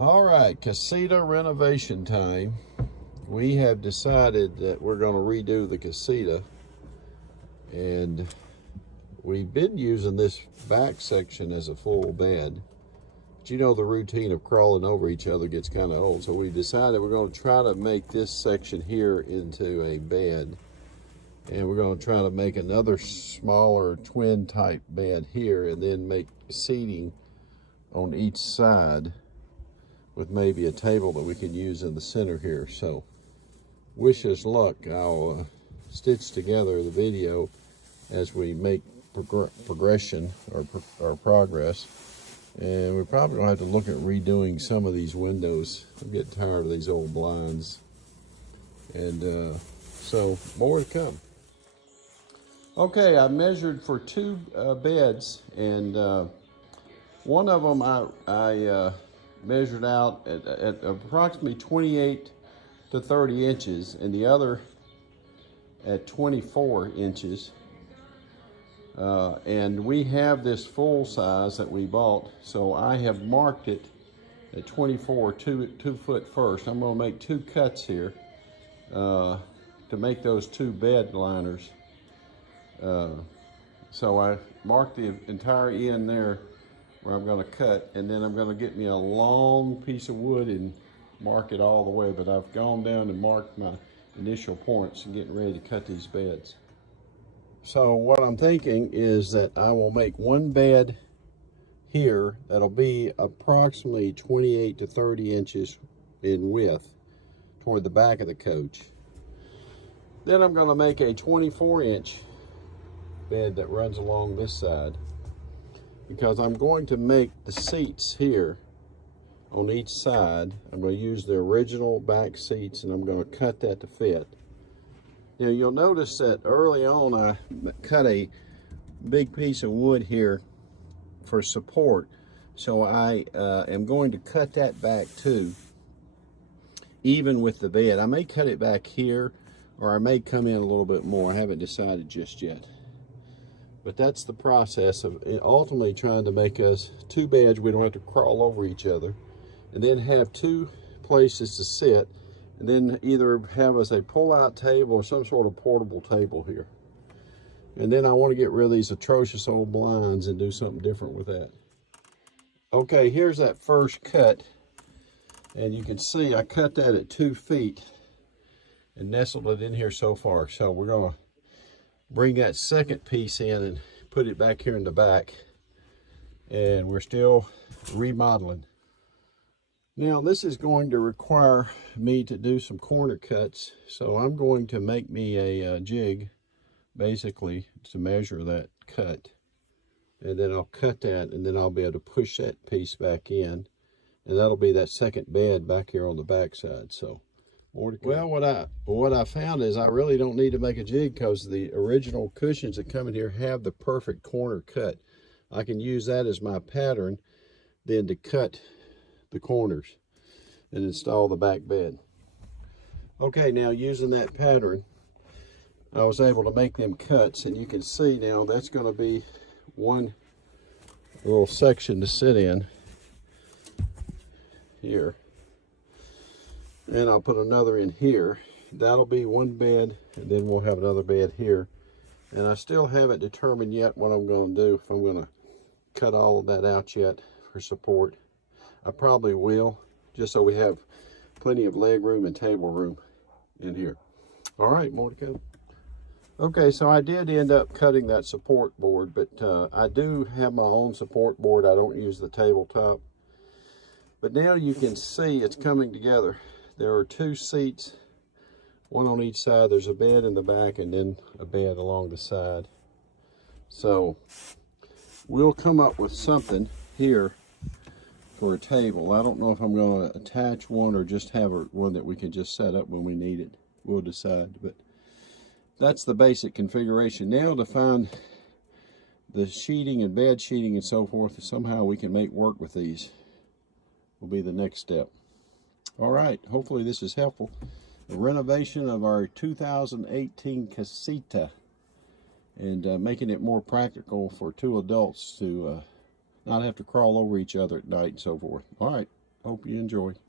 All right, Casita renovation time. We have decided that we're going to redo the Casita, and we've been using this back section as a full bed. But you know, the routine of crawling over each other gets kind of old, so we decided we're going to try to make this section here into a bed, and we're going to try to make another smaller twin type bed here, and then make seating on each side with maybe a table that we can use in the center here. So wish us luck. I'll stitch together the video as we make progression or progress, and we're probably gonna have to look at redoing some of these windows. I'm getting tired of these old blinds, and so more to come. Okay, I measured for two beds, and one of them I measured out at approximately 28 to 30 inches, and the other at 24 inches. And we have this full size that we bought, so I have marked it at 24, 2 foot first. I'm going to make 2 cuts here to make those 2 bed liners. So I marked the entire end there where I'm going to cut, and then I'm going to get me a long piece of wood and mark it all the way. But I've gone down and marked my initial points and getting ready to cut these beds. So what I'm thinking is that I will make one bed here that'll be approximately 28 to 30 inches in width toward the back of the coach. Then I'm going to make a 24-inch bed that runs along this side, because I'm going to make the seats here on each side. I'm going to use the original back seats, and I'm going to cut that to fit. Now you'll notice that early on I cut a big piece of wood here for support, so I am going to cut that back too, even with the bed. I may cut it back here, or I may come in a little bit more. I haven't decided just yet. But that's the process of ultimately trying to make us 2 beds. We don't have to crawl over each other, and then have 2 places to sit, and then either have us a pull-out table or some sort of portable table here. And then I want to get rid of these atrocious old blinds and do something different with that. Okay, here's that first cut, and you can see I cut that at 2 feet and nestled it in here so far. So we're going to bring that second piece in and put it back here in the back, and we're still remodeling. Now this is going to require me to do some corner cuts, so I'm going to make me a jig basically to measure that cut, and then I'll cut that, and then I'll be able to push that piece back in, and that'll be that second bed back here on the back side. So well, what I found is I really don't need to make a jig, because the original cushions that come in here have the perfect corner cut. I can use that as my pattern then to cut the corners and install the back bed. Okay, now using that pattern, I was able to make them cuts, and you can see now that's going to be one little section to sit in here. And I'll put another in here. That'll be one bed, and then we'll have another bed here. And I still haven't determined yet what I'm going to do, if I'm going to cut all of that out yet for support. I probably will, just so we have plenty of leg room and table room in here. All right, more to come. Okay, so I did end up cutting that support board, but I do have my own support board. I don't use the tabletop. But now you can see it's coming together. There are 2 seats, one on each side. There's a bed in the back, and then a bed along the side. So we'll come up with something here for a table. I don't know if I'm going to attach one or just have one that we can just set up when we need it. We'll decide, but that's the basic configuration. Now to find the sheeting and bed sheeting and so forth, somehow we can make work with these, will be the next step. All right, hopefully this is helpful. The renovation of our 2018 Casita, and making it more practical for 2 adults to not have to crawl over each other at night and so forth. All right. Hope you enjoy.